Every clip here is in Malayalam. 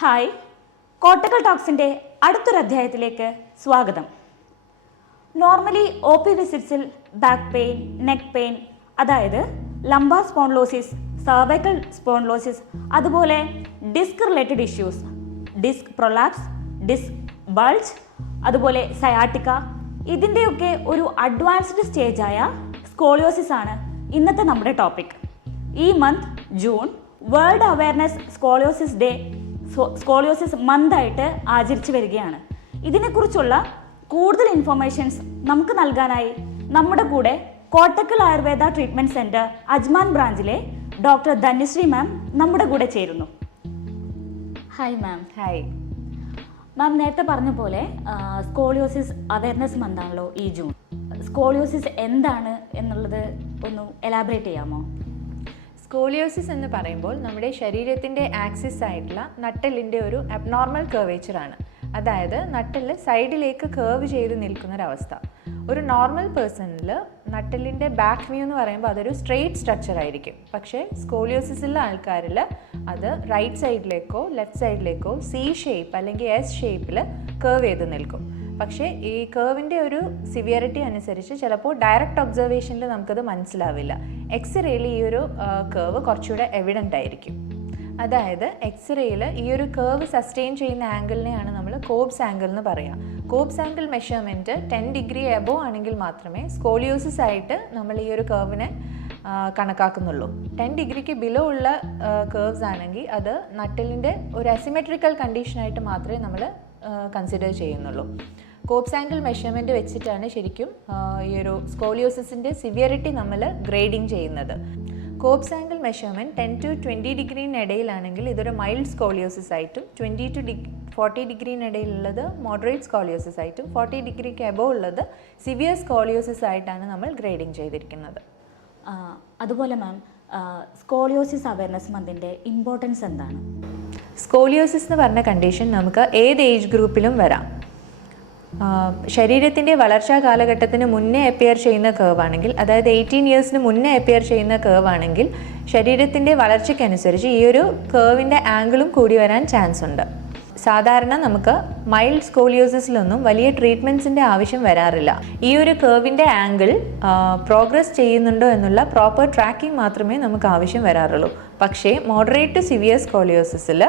ഹായ്. കോട്ടക്കൽ ടോക്സിന്റെ അടുത്തൊരു അധ്യായത്തിലേക്ക് സ്വാഗതം. നോർമലി ഒ പി വിസിറ്റ്സിൽ ബാക്ക് പെയിൻ നെക്ക് പെയിൻ അതായത് ലംബാർ സ്പോൺലോസിസ് സർവൈക്കൽ സ്പോൺലോസിസ് അതുപോലെ disc related issues disc prolapse disc bulge അതുപോലെ സയാട്ടിക്ക ഇതിന്റെയൊക്കെ ഒരു അഡ്വാൻസ്ഡ് സ്റ്റേജായ സ്കോളിയോസിസ് ആണ് ഇന്നത്തെ നമ്മുടെ ടോപ്പിക് ഈ month June world awareness scoliosis day scoliosis month ആയിട്ട് ആചരിച്ചു വരികയാണ്. ഇതിനെക്കുറിച്ചുള്ള കൂടുതൽ ഇൻഫർമേഷൻസ് നമുക്ക് നൽകാനായി നമ്മുടെ കൂടെ Kottakkal Ayurveda treatment centre Ajman ബ്രാഞ്ചിലെ doctor Dhanyasree ma'am നമ്മുടെ കൂടെ ചേരുന്നു. ഹായ് മാം ഹായ് മാം നേരത്തെ പറഞ്ഞ പോലെ സ്കോളിയോസിസ് അവയർനെസ് മന്താണല്ലോ ഈ ജൂൺ. സ്കോളിയോസിസ് എന്താണ് എന്നുള്ളത് ഒന്ന് എലാബറേറ്റ് ചെയ്യാമോ? സ്കോളിയോസിസ് എന്ന് പറയുമ്പോൾ നമ്മുടെ ശരീരത്തിന്റെ ആക്സിസ് ആയിട്ടുള്ള നട്ടലിന്റെ ഒരു അബ്നോർമൽ കർവേച്ചറാണ് അതായത് നട്ടൽ സൈഡിലേക്ക് കേർവ് ചെയ്ത് നിൽക്കുന്നൊരവസ്ഥ. ഒരു നോർമൽ പേഴ്സണിൽ നട്ടലിന്റെ ബാക്ക് വ്യൂ എന്ന് പറയുമ്പോൾ അതൊരു സ്ട്രെയിറ്റ് സ്ട്രക്ചർ ആയിരിക്കും. പക്ഷേ സ്കോളിയോസിസുള്ള ആൾക്കാരിൽ അത് റൈറ്റ് സൈഡിലേക്കോ ലെഫ്റ്റ് സൈഡിലേക്കോ സി ഷേപ്പ് അല്ലെങ്കിൽ എസ് ഷേപ്പിൽ കേർവ് ചെയ്ത് നിൽക്കും. പക്ഷേ ഈ കേവിന്റെ ഒരു സിവിയറിറ്റി അനുസരിച്ച് ചിലപ്പോൾ ഡയറക്റ്റ് ഒബ്സർവേഷനിൽ നമുക്കത് മനസ്സിലാവില്ല. എക്സ്റേയിൽ ഈ ഒരു കേവ് കുറച്ചുകൂടെ എവിഡന്റ് ആയിരിക്കും. അതായത് എക്സ്റേയിൽ ഈ ഒരു കേർവ് സസ്റ്റെയിൻ ചെയ്യുന്ന ആംഗിളിനെയാണ് നമ്മൾ കോബ്സ് ആംഗിൾ എന്ന് പറയുക Cobb's angle measurement ten degree above ആണെങ്കിൽ മാത്രമേ സ്കോളിയോസിസ് ആയിട്ട് നമ്മൾ ഈ ഒരു കേർവിനെ കണക്കാക്കുന്നുള്ളൂ. ടെൻ ഡിഗ്രിക്ക് ബിലോ ഉള്ള കേർവ്സ് ആണെങ്കിൽ അത് നട്ടലിന്റെ ഒരു അസിമെട്രിക്കൽ കണ്ടീഷനായിട്ട് മാത്രമേ നമ്മൾ കൺസിഡർ ചെയ്യുന്നുള്ളൂ. കോപ്സ് ആംഗിൾ മെഷർമെന്റ് വെച്ചിട്ടാണ് ശരിക്കും ഈ ഒരു സ്കോലിയോസിന്റെ സിവിയറിറ്റി നമ്മൾ ഗ്രേഡിങ് ചെയ്യുന്നത്. Cobb's angle measurement ten to twenty ഡിഗ്രീനിടയിലാണെങ്കിൽ ഇതൊരു മൈൽഡ് സ്കോളിയോസിസ് ആയിട്ടും ട്വന്റി ടു ഡിഗ് ഫോർട്ടി ഡിഗ്രീനിടയിലുള്ളത് മോഡറേറ്റ് സ്കോളിയോസിസ് ആയിട്ടും ഫോർട്ടി ഡിഗ്രിക്ക് എബോ ഉള്ളത് സിവിയർ സ്കോളിയോസിസ് ആയിട്ടാണ് നമ്മൾ ഗ്രേഡിങ് ചെയ്തിരിക്കുന്നത്. അതുപോലെ മാം സ്കോളിയോസിസ് അവയർനെസ് മന്തിന്റെ ഇമ്പോർട്ടൻസ് എന്താണ്? സ്കോളിയോസിസ് എന്ന് പറഞ്ഞ കണ്ടീഷൻ നമുക്ക് ഏത് ഏജ് ഗ്രൂപ്പിലും വരാം. ശരീരത്തിന്റെ വളർച്ചാ കാലഘട്ടത്തിന് മുന്നേ അപ്പിയർ ചെയ്യുന്ന കേവാണെങ്കിൽ അതായത് എയ്റ്റീൻ ഇയേഴ്സിന് മുന്നേ അപ്പിയർ ചെയ്യുന്ന കേവാണെങ്കിൽ ശരീരത്തിന്റെ വളർച്ചയ്ക്കനുസരിച്ച് ഈ ഒരു കേവിന്റെ ആംഗിളും കൂടി വരാൻ ചാൻസ് ഉണ്ട്. സാധാരണ നമുക്ക് മൈൽഡ് സ്കോളിയോസിസിലൊന്നും വലിയ ട്രീറ്റ്മെന്റ്സിന്റെ ആവശ്യം വരാറില്ല. ഈ ഒരു കേവിന്റെ ആംഗിൾ പ്രോഗ്രസ് ചെയ്യുന്നുണ്ടോ എന്നുള്ള പ്രോപ്പർ ട്രാക്കിംഗ് മാത്രമേ നമുക്ക് ആവശ്യം വരാറുള്ളൂ. പക്ഷേ മോഡറേറ്റ് ടു സിവിയർ സ്കോളിയോസിസിൽ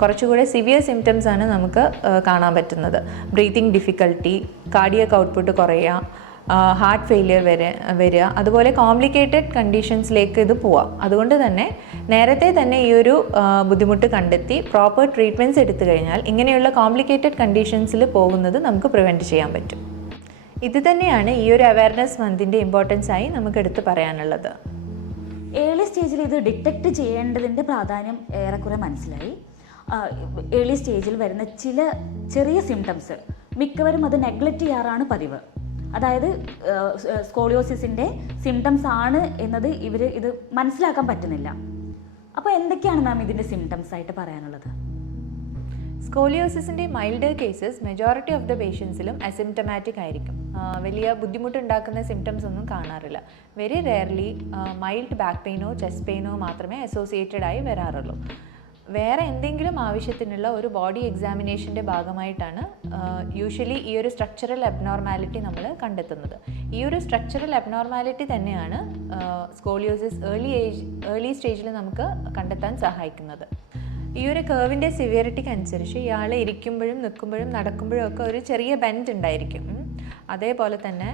കുറച്ചുകൂടെ സിവിയർ സിംറ്റംസ് ആണ് നമുക്ക് കാണാൻ പറ്റുന്നത്. ബ്രീത്തിങ് ഡിഫിക്കൽട്ടി കാർഡിയക് ഔട്ട്പുട്ട് കുറയുക ഹാർട്ട് ഫെയിലിയർ വരെ വരിക അതുപോലെ കോംപ്ലിക്കേറ്റഡ് കണ്ടീഷൻസിലേക്ക് ഇത് പോവാം അതുകൊണ്ട് തന്നെ നേരത്തെ തന്നെ ഈ ഒരു ബുദ്ധിമുട്ട് കണ്ടെത്തി പ്രോപ്പർ ട്രീറ്റ്മെന്റ്സ് എടുത്തു കഴിഞ്ഞാൽ ഇങ്ങനെയുള്ള കോംപ്ലിക്കേറ്റഡ് കണ്ടീഷൻസിൽ പോകുന്നത് നമുക്ക് പ്രിവെന്റ് ചെയ്യാൻ പറ്റും. ഇത് തന്നെയാണ് ഈ ഒരു അവയർനെസ് മന്തിന്റെ ഇമ്പോർട്ടൻസ് ആയി നമുക്ക് എടുത്ത് പറയാനുള്ളത്. ഏർലി സ്റ്റേജിൽ ഇത് ഡിറ്റക്ട് ചെയ്യേണ്ടതിന്റെ പ്രാധാന്യം ഏറെക്കുറെ മനസ്സിലായി. ഏർലി സ്റ്റേജിൽ വരുന്ന ചില ചെറിയ സിംറ്റംസ് മിക്കവരും അത് നെഗ്ലക്റ്റ് ചെയ്യാറാണ് പതിവ്. അതായത് സ്കോളിയോസിസിന്റെ സിംറ്റംസ് ആണ് എന്നത് ഇവർ ഇത് മനസ്സിലാക്കാൻ പറ്റുന്നില്ല. അപ്പോൾ എന്തൊക്കെയാണ് മാം ഇതിന്റെ സിംറ്റംസ് ആയിട്ട് പറയാനുള്ളത്? സ്കോളിയോസിസിന്റെ mild cases majority of the പേഷ്യൻസിലും asymptomatic ആയിരിക്കും. വലിയ ബുദ്ധിമുട്ടുണ്ടാക്കുന്ന സിംറ്റംസ് ഒന്നും കാണാറില്ല. വെരി റെയർലി മൈൽഡ് ബാക്ക് പെയിനോ ചെസ്റ്റ് പെയിനോ മാത്രമേ അസോസിയേറ്റഡ് ആയി വരാറുള്ളൂ. വേറെ എന്തെങ്കിലും ആവശ്യത്തിനുള്ള ഒരു ബോഡി എക്സാമിനേഷന്റെ ഭാഗമായിട്ടാണ് യൂഷ്വലി ഈ ഒരു സ്ട്രക്ചറൽ അബ്നോർമാലിറ്റി നമ്മൾ കണ്ടെത്തുന്നത് ഈ ഒരു സ്ട്രക്ചറൽ അബ്നോർമാലിറ്റി തന്നെയാണ് സ്കോളിയോസിസ് ഏർലി ഏജ് ഏർലി സ്റ്റേജിൽ നമുക്ക് കണ്ടെത്താൻ സഹായിക്കുന്നത് ഈ ഒരു കേർവിന്റെ സിവിയറിറ്റിക്ക് അനുസരിച്ച് ഇയാൾ ഇരിക്കുമ്പോഴും നിൽക്കുമ്പോഴും നടക്കുമ്പോഴും ഒക്കെ ഒരു ചെറിയ ബെൻഡ് ഉണ്ടായിരിക്കും. അതേപോലെ തന്നെ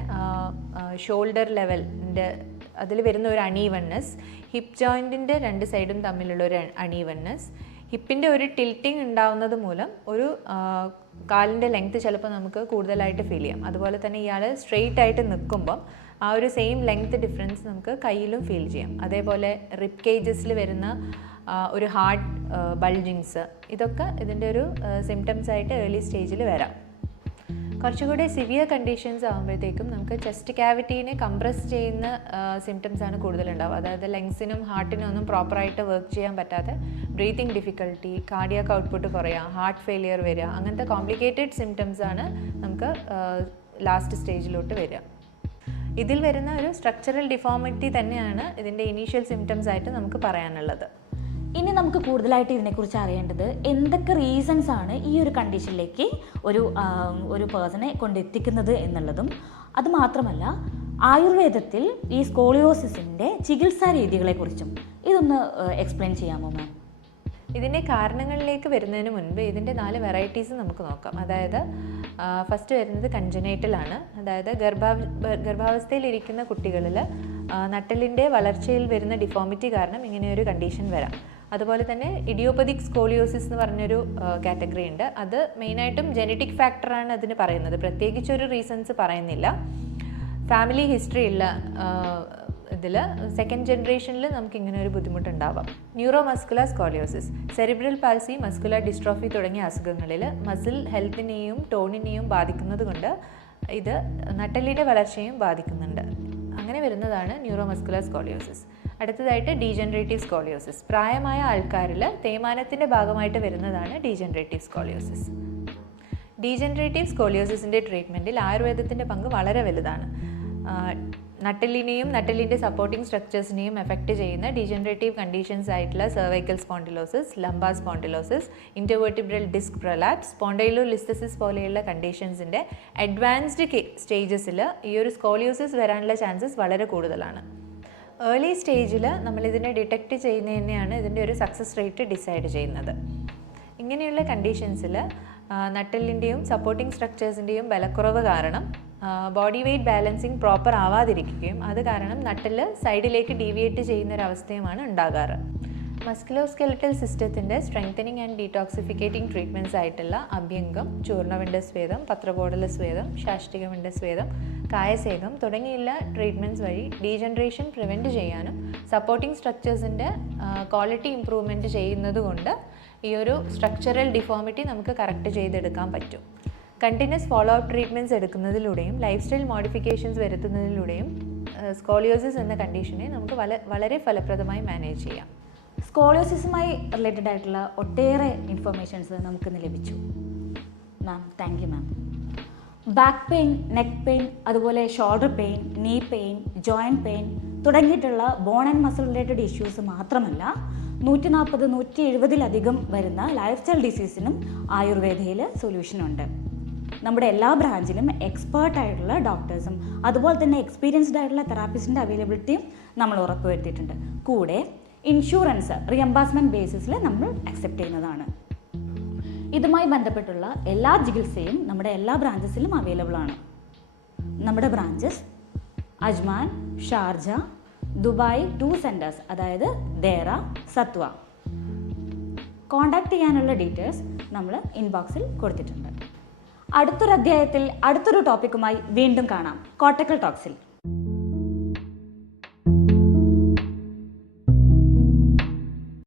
ഷോൾഡർ ലെവലിന്റെ അതിൽ വരുന്ന ഒരു അണീവണ്ണസ് ഹിപ്പ് ജോയിന്റിന്റെ രണ്ട് സൈഡും തമ്മിലുള്ള ഒരു അണീവണ്ണസ്. ഹിപ്പിന്റെ ഒരു ടിൽറ്റിംഗ് ഉണ്ടാവുന്നത് മൂലം ഒരു കാലിന്റെ ലെങ്ത് ചിലപ്പോൾ നമുക്ക് കൂടുതലായിട്ട് ഫീൽ ചെയ്യാം. അതുപോലെ തന്നെ ഇയാൾ സ്ട്രെയിറ്റ് ആയിട്ട് നിൽക്കുമ്പം ആ ഒരു സെയിം ലെങ്ത് ഡിഫറൻസ് നമുക്ക് കയ്യിലും ഫീൽ ചെയ്യാം. അതേപോലെ റിപ്പ് കേജസിൽ വരുന്ന ഒരു ഹാർട്ട് ബൾജിങ്സ് ഇതൊക്കെ ഇതിന്റെ ഒരു സിംറ്റംസ് ആയിട്ട് ഏർലി സ്റ്റേജിൽ വരാം. കുറച്ചുകൂടി സിവിയർ കണ്ടീഷൻസ് ആകുമ്പോഴത്തേക്കും നമുക്ക് ചെസ്റ്റ് ക്യാവിറ്റീനെ കംപ്രസ് ചെയ്യുന്ന സിംറ്റംസ് ആണ് കൂടുതലുണ്ടാവുക. അതായത് ലങ്സിനും ഹാർട്ടിനും ഒന്നും പ്രോപ്പറായിട്ട് വർക്ക് ചെയ്യാൻ പറ്റാതെ ബ്രീത്തിങ് ഡിഫിക്കൽട്ടി കാർഡിയാക്ക് ഔട്ട്പുട്ട് കുറയുക ഹാർട്ട് ഫെയിലിയർ വരിക അങ്ങനത്തെ കോംപ്ലിക്കേറ്റഡ് സിംറ്റംസ് ആണ് നമുക്ക് ലാസ്റ്റ് സ്റ്റേജിലോട്ട് വരിക. ഇതിൽ വരുന്ന ഒരു സ്ട്രക്ചറൽ ഡിഫോമിറ്റി തന്നെയാണ് ഇതിന്റെ ഇനീഷ്യൽ സിംറ്റംസ് ആയിട്ട് നമുക്ക് പറയാനുള്ളത്. ഇനി നമുക്ക് കൂടുതലായിട്ട് ഇതിനെക്കുറിച്ച് അറിയേണ്ടത് എന്തൊക്കെ റീസൺസ് ആണ് ഈ ഒരു കണ്ടീഷനിലേക്ക് ഒരു ഒരു പേഴ്സണെ കൊണ്ടെത്തിക്കുന്നത് എന്നുള്ളതും. അതുമാത്രമല്ല ആയുർവേദത്തിൽ ഈ സ്കോളിയോസിസിന്റെ ചികിത്സാ രീതികളെക്കുറിച്ചും ഇതൊന്ന് എക്സ്പ്ലെയിൻ ചെയ്യാമോ മാം ഇതിന്റെ കാരണങ്ങളിലേക്ക് വരുന്നതിന് മുൻപ് ഇതിന്റെ നാല് വെറൈറ്റീസ് നമുക്ക് നോക്കാം. അതായത് ഫസ്റ്റ് വരുന്നത് കഞ്ചനേറ്റലാണ് അതായത് ഗർഭാവ ഗർഭാവസ്ഥയിലിരിക്കുന്ന കുട്ടികളിൽ നട്ടലിന്റെ വളർച്ചയിൽ വരുന്ന ഡിഫോമിറ്റി കാരണം ഇങ്ങനെ ഒരു കണ്ടീഷൻ വരാം. അതുപോലെ തന്നെ ഇഡിയോപ്പതിക് സ്കോളിയോസിസ് എന്ന് പറഞ്ഞൊരു കാറ്റഗറി ഉണ്ട്. അത് മെയിനായിട്ടും ജനറ്റിക് ഫാക്ടറാണ് അതിന് പറയുന്നത്. പ്രത്യേകിച്ചൊരു റീസൺസ് പറയുന്നില്ല. ഫാമിലി ഹിസ്റ്ററി ഉള്ള ഇതിൽ സെക്കൻഡ് ജനറേഷനിൽ നമുക്ക് ഇങ്ങനെ ഒരു ബുദ്ധിമുട്ടുണ്ടാവാം. Neuro muscular scoliosis cerebral palsy muscular dystrophy തുടങ്ങിയ അസുഖങ്ങളിൽ മസിൽ ഹെൽത്തിനെയും ടോണിനെയും ബാധിക്കുന്നത് കൊണ്ട് ഇത് നട്ടലിന്റെ വളർച്ചയും ബാധിക്കുന്നുണ്ട്. അങ്ങനെ വരുന്നതാണ് ന്യൂറോമസ്കുലർ സ്കോളിയോസിസ്. അടുത്തതായിട്ട് ഡീജനറേറ്റീവ് സ്കോളിയോസിസ്. പ്രായമായ ആൾക്കാരിൽ തേയ്മാനത്തിന്റെ ഭാഗമായിട്ട് വരുന്നതാണ് ഡീജനറേറ്റീവ് സ്കോളിയോസിസ്. ഡീജനറേറ്റീവ് സ്കോളിയോസിസിന്റെ ട്രീറ്റ്മെന്റിൽ ആയുർവേദത്തിന്റെ പങ്ക് വളരെ വലുതാണ്. ആ, നട്ടലിന്റെ സപ്പോർട്ടിംഗ് സ്ട്രക്ചേഴ്സിനെയും എഫക്റ്റ് ചെയ്യുന്ന ഡിജനറേറ്റീവ് കണ്ടീഷൻസ് ആയിട്ടുള്ള cervical spondylosis lumbar spondylosis intervertebral disc prolapse spondylolisthesis പോലെയുള്ള കണ്ടീഷൻസിന്റെ അഡ്വാൻസ്ഡ് സ്റ്റേജസിൽ ഈ ഒരു സ്കോളിയോസിസ് വരാനുള്ള ചാൻസസ് വളരെ കൂടുതലാണ്. ഏർലി സ്റ്റേജിൽ നമ്മളിതിനെ ഡിറ്റക്റ്റ് ചെയ്യുന്നത് തന്നെയാണ് ഇതിന്റെ ഒരു സക്സസ് റേറ്റ് ഡിസൈഡ് ചെയ്യുന്നത്. ഇങ്ങനെയുള്ള കണ്ടീഷൻസിൽ നട്ടലിന്റെയും സപ്പോർട്ടിംഗ് സ്ട്രക്ചേഴ്സിന്റെയും ബലക്കുറവ് കാരണം ബോഡി വെയ്റ്റ് ബാലൻസിങ് പ്രോപ്പർ ആവാതിരിക്കുകയും അത് കാരണം നട്ടിൽ സൈഡിലേക്ക് ഡീവിയേറ്റ് ചെയ്യുന്ന ഒരു അവസ്ഥയുമാണ് ഉണ്ടാകാറ്. മസ്കുലോസ്കെലറ്റൽ സിസ്റ്റത്തിന്റെ സ്ട്രെങ്തനിങ് ആൻഡ് ഡീടോക്സിഫിക്കേറ്റിംഗ് ട്രീറ്റ്മെന്റ്സ് ആയിട്ടുള്ള അഭ്യംഗം ചൂർണവിണ്ടസ്വേദം പത്രകോടലസ്വേദം ശാഷ്ടികവിണ്ടസ്വേദം കായസേകം തുടങ്ങിയുള്ള ട്രീറ്റ്മെന്റ്സ് വഴി ഡീജനറേഷൻ പ്രിവെന്റ് ചെയ്യാനും സപ്പോർട്ടിംഗ് സ്ട്രക്ചേഴ്സിന്റെ ക്വാളിറ്റി ഇമ്പ്രൂവ്മെന്റ് ചെയ്യുന്നത് കൊണ്ട് ഈ ഒരു സ്ട്രക്ചറൽ ഡിഫോമിറ്റി നമുക്ക് കറക്റ്റ് ചെയ്തെടുക്കാൻ പറ്റും. കണ്ടിന്യൂസ് ഫോളോ അപ്പ് ട്രീറ്റ്മെന്റ്സ് എടുക്കുന്നതിലൂടെയും ലൈഫ് സ്റ്റൈൽ മോഡിഫിക്കേഷൻസ് വരുത്തുന്നതിലൂടെയും സ്കോളിയോസിസ് എന്ന കണ്ടീഷനെ നമുക്ക് വളരെ ഫലപ്രദമായി മാനേജ് ചെയ്യാം. സ്കോളിയോസിസുമായി റിലേറ്റഡ് ആയിട്ടുള്ള ഒട്ടേറെ ഇൻഫർമേഷൻസ് നമുക്കിന്ന് ലഭിച്ചു. Ma'am thank you ma'am back pain neck pain അതുപോലെ shoulder pain knee pain joint pain തുടങ്ങിയിട്ടുള്ള bone and muscle related issues മാത്രമല്ല നൂറ്റി നാൽപ്പത് നൂറ്റി എഴുപതിലധികം വരുന്ന ലൈഫ് സ്റ്റൈൽ ഡിസീസിനും ആയുർവേദയിൽ സൊല്യൂഷനുണ്ട് നമ്മുടെ എല്ലാ ബ്രാഞ്ചിലും എക്സ്പേർട്ട് ആയിട്ടുള്ള ഡോക്ടേഴ്സും അതുപോലെ തന്നെ എക്സ്പീരിയൻസ്ഡ് ആയിട്ടുള്ള തെറാപ്പിസ്റ്റിന്റെ അവൈലബിലിറ്റിയും നമ്മൾ ഉറപ്പുവരുത്തിയിട്ടുണ്ട്. കൂടെ ഇൻഷുറൻസ് റിയംബാസ്മെന്റ് ബേസിസിൽ നമ്മൾ അക്സെപ്റ്റ് ചെയ്യുന്നതാണ്. ഇതുമായി ബന്ധപ്പെട്ടുള്ള എല്ലാ ചികിത്സയും നമ്മുടെ എല്ലാ ബ്രാഞ്ചസിലും അവൈലബിൾ ആണ്. നമ്മുടെ branches Ajman Sharjah Dubai two centres അതായത് ദേറ സത്വ. കോൺടാക്ട് ചെയ്യാനുള്ള ഡീറ്റെയിൽസ് നമ്മൾ ഇൻബോക്സിൽ കൊടുത്തിട്ടുണ്ട്. അടുത്തൊരു അധ്യായത്തിൽ അടുത്തൊരു ടോപ്പിക്കുമായി വീണ്ടും കാണാം. കോട്ടക്കൽ ടോക്സിൽ.